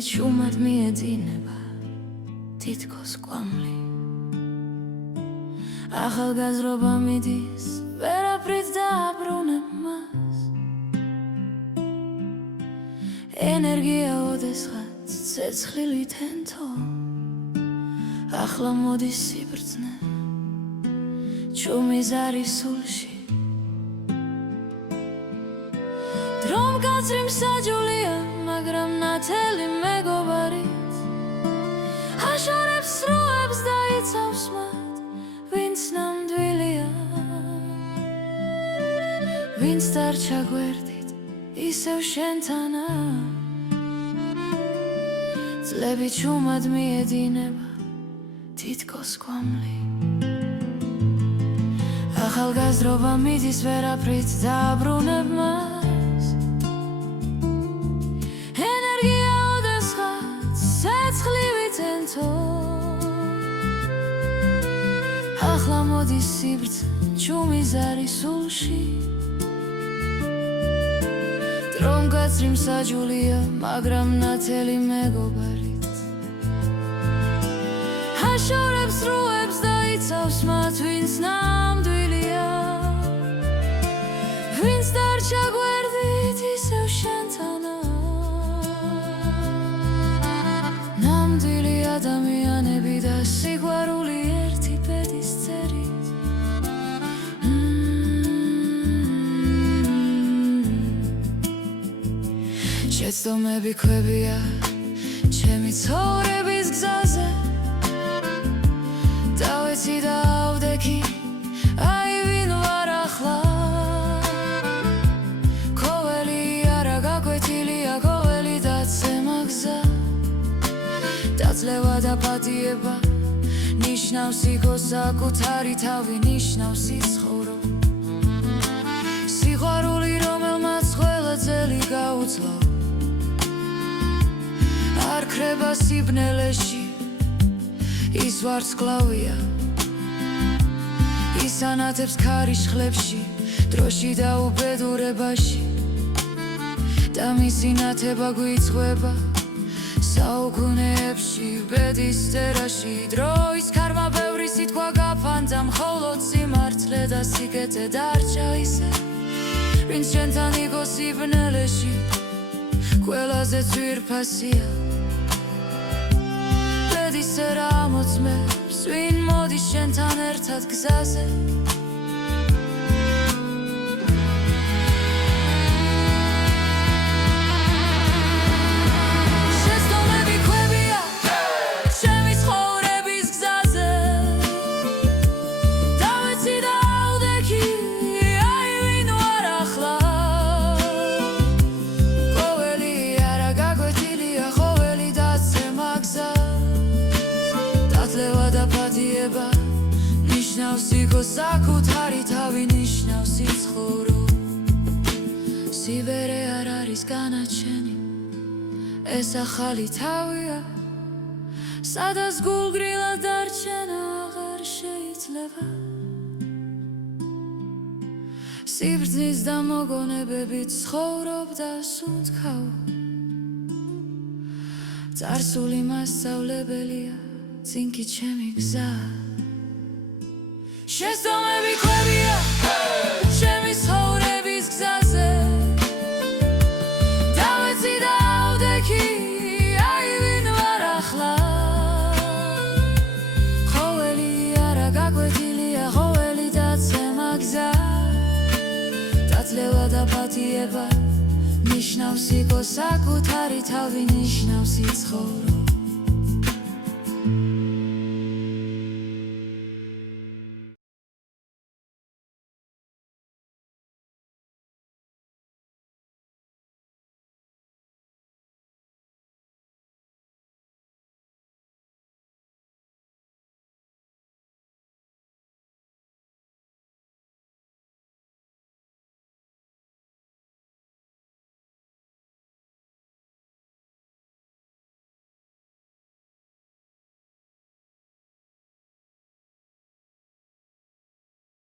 წლებით შუმად მიეძინება თითქოს კვამლი ახალგაზრობა მიდის ვერაფრით დააბრუნებ მას ენერგია ოდესღაც ცეცხლილით ენთო ახლა მოდის სიბრძნე ჩუმის არის სულში დრომ კაცრი მსაჯულია მაგრამ ნათელი მეგობარით აშორებს სროებს და იცავს მათ ვინც ნამდვილია ვინც დარჩა გვერდით ისევ შენთანა წლებით შუმად მიედინება თითქოს კვამლი ახალგაზრობა მიდის ვერაფრით დააბრუნებ მას ენერგია ოდესღაც ცეცხლივით ენთო ახლა მოდის სიბრძნე ჩუმის არის სულში დრომ კაცრი მსაჯულია მაგრამ ნათელი მეგობარით აშორებს სროებს და იცავს მათ ვინც ნამდვილია ვინც დარჩა გვერდით ისევ შენთანა ნამდვილი ადამიანები და სიყვარული ერთი ბედის წერით შეცდომები ქვებია ჩემი ცხოვრების გზაზე დავეცი და ავდექი აი ვინ ვარ ახლა ყოველი არა გაკვეთილია ყოველი დაცემა გზა დაძლევა და პატიება ნიშნავს იგო საკუთარი თავი ნიშნავს იცხოვრო სიყვარული რომელმაც ყველა ძელი გაუძლო არ ქრება სიბნელეში ის ვარსკვლავია ის ანათებს ქარის ხლებში დროში და უბედურებაში და მისი ნათება გვიწყვება საუკუნეებში ბედის წერაში დროის ქარმა ბევრი სიტყვა გაფანტა მხოლოდ სიმართლე და სიკეთე დარჩა ისე ვინც შენთან იყო სიბნელეში ყველაზე ძვირფასია წერა ამოწმებს ვინ მოდის შენთან ერთად გზაზე შეცდომები ქვებია ჩემი ცხოვრების გზაზე დავეცი და ავდექი აი ვინ ვარ ახლა ყოველი არა გაკვეთილია ყოველი დაცემა გზა დაძლევა და პატიება ნიშნავს იგო საკუთარი თავი ნიშნავს იცხოვრო სიბერე არ არის განაჩენი ეს ახალი თავია სადაც გულგრილად დარჩენა აღარ შეიძლება სიბრძნის და მოგონებებით ცხოვრობ და სუნთქავ წარსული მასწავლებელია წინკი ჩემი გზა შეცდომები ქვებია ჩემი ცხოვრების გზაზე დავეცი და ავდექი აი ვინ ვარ ახლა ყოველი არა გაკვეთილია ყოველი დაცემა გზა დაძლევა და პატიება ნიშნავს იგო საკუთარი თავი ნიშნავს იცხოვრო